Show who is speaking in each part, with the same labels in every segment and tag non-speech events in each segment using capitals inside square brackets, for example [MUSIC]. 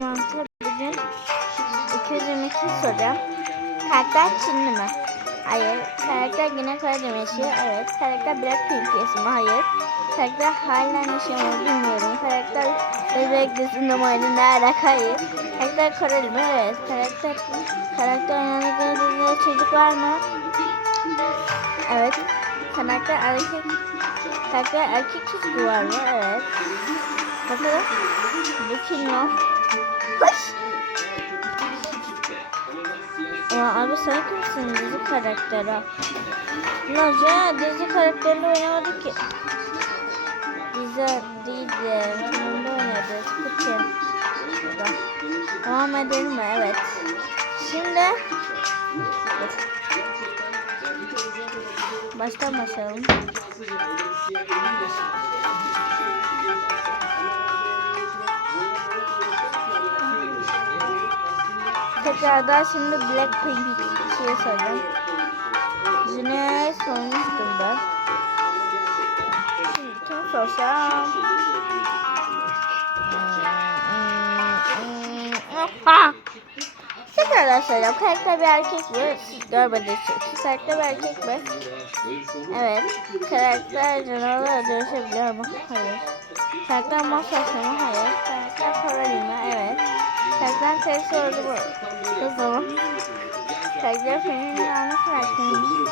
Speaker 1: Mantığı bugün 222 soru. Karakter Çinli mi? Hayır. Karakter Güney Kore'de mi yaşıyor? Evet. Karakter Blackpink üyesi mi? Hayır. Karakter halen yaşıyor mu? Bilmiyorum. Karakter bebek dizinde mi oynadı? Ne alaka? Hayır. Karakter Koreli mi? Evet. Karakter karakter oynadığı çocuk var mı? Evet. Karakter erkek karakter erkek çocuk var mı? Evet. Bakalım. Bu kim ya? Aa, abi sen kimsin dizi karakteri? Naca dizi karakterini oynamadı ki. Dizi değildi. Filmde oynadı. Burada. Devam edelim mi? Evet. Şimdi. Baştan başlayalım. Tekrardan şimdi Blackpink şey soracağım. Yine sormuştum ben. Şimdi kim sorsam? Ha! Tekrardan söyleyeceğim. Karakter bir erkek mi? Siz görmediğiniz için. Karakter bir erkek mi? Evet. Karakter canavarla dönüşebiliyor mu? Hayır. Karakter masası mı? Hayır. Karakter Koreli mi? Evet. Karakter tersi oldu mu? Kız mı? Karakter filmin ana karakteri mi?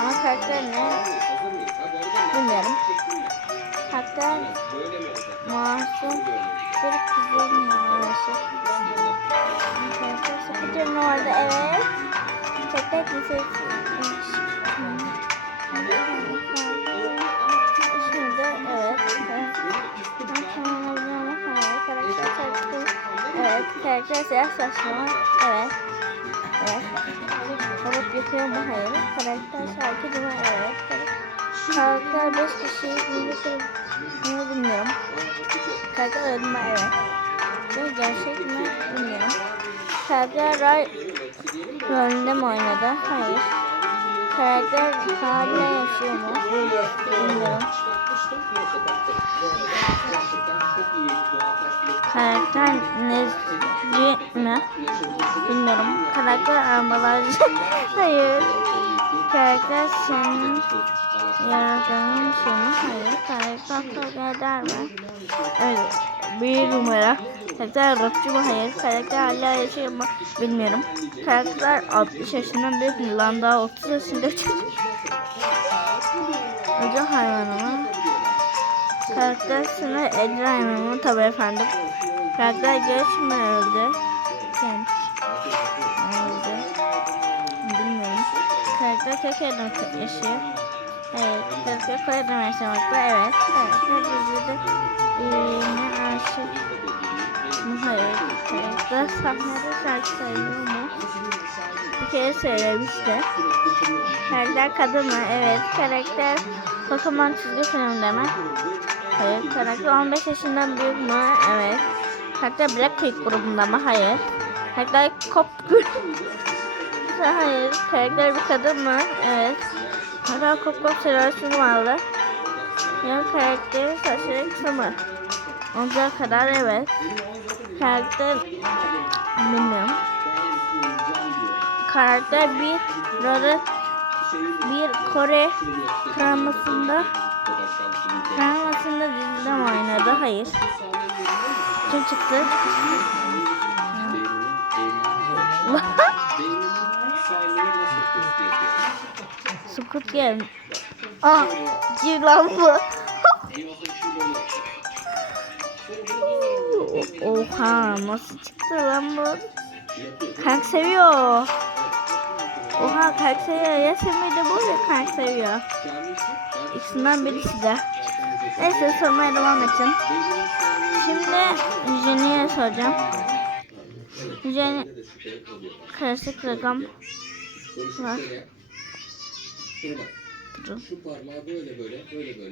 Speaker 1: Ana karakter ne? Bilmiyorum. Karakter masum bir kızın. Karakter Spider mi orada? Evet. Karakter lisesi. Saçlı mı? Evet. Evet. Robot yapıyor mu? Hayır. Karakter şarkıcı mı? Evet. Karakter 5 kişi bunu bilmiyorum. Karakter öldü mü? Evet. Bu gerçek mi? Bilmiyorum. Karakter Ray rolünde mi oynadı? Hayır. Karakter hala yaşıyor mu? Bilmiyorum. Karakter mi? Bilmiyorum. Karakter armalarcı. [LAUGHS] Hayır. Karakter senin yaradığın mi? Hayır. Karakter kavga eder mi? Evet. Bir numara. Karakter rapçi mi? Hayır. Karakter hala yaşıyor mu? Bilmiyorum. Karakter 60 yaşından büyük mü? Lan daha 30 yaşında çocuk. [LAUGHS] Öcü hayvanı mı? Karakter sınır hayvanı mı? Tabii efendim. Karakter genç mi öldü? Genç. Karakter tek yerden tek yaşıyor. Evet. Karakter koyardan yaşamakta. Evet. Karakter dizide birine aşık? Hayır. Karakter sahnede şarkı söylüyor? Bir kere söylemişti. Karakter kadın mı? Evet. Karakter Pokemon çizgi filmde mi? Hayır. Karakter 15 yaşından büyük mü? Evet. Karakter Blackpink grubunda mı? Hayır. Karakter Cop Hayır. Karakter bir kadın mı? Evet. Karakter Cop Cop serisi mi aldı? Ya karakterin saçları kısa mı? Onca kadar evet. Karakter bilmiyorum. Karakter bir Rora bir Kore dramasında dramasında dizide mi oynadı? Hayır. Kim çıktı? [LAUGHS] Squid Game. Ah, cilan bu. [LAUGHS] Oha, nasıl çıktı lan bu? Kank seviyor. Oha kank seviyor. Ya sevmedi bu ya kank seviyor. İkisinden birisi de. Neyse sormaya devam edeceğim. Şimdi Jenny'e soracağım. Jenny karışık rakam var. Durun.
Speaker 2: Şu parmağı böyle böyle böyle böyle.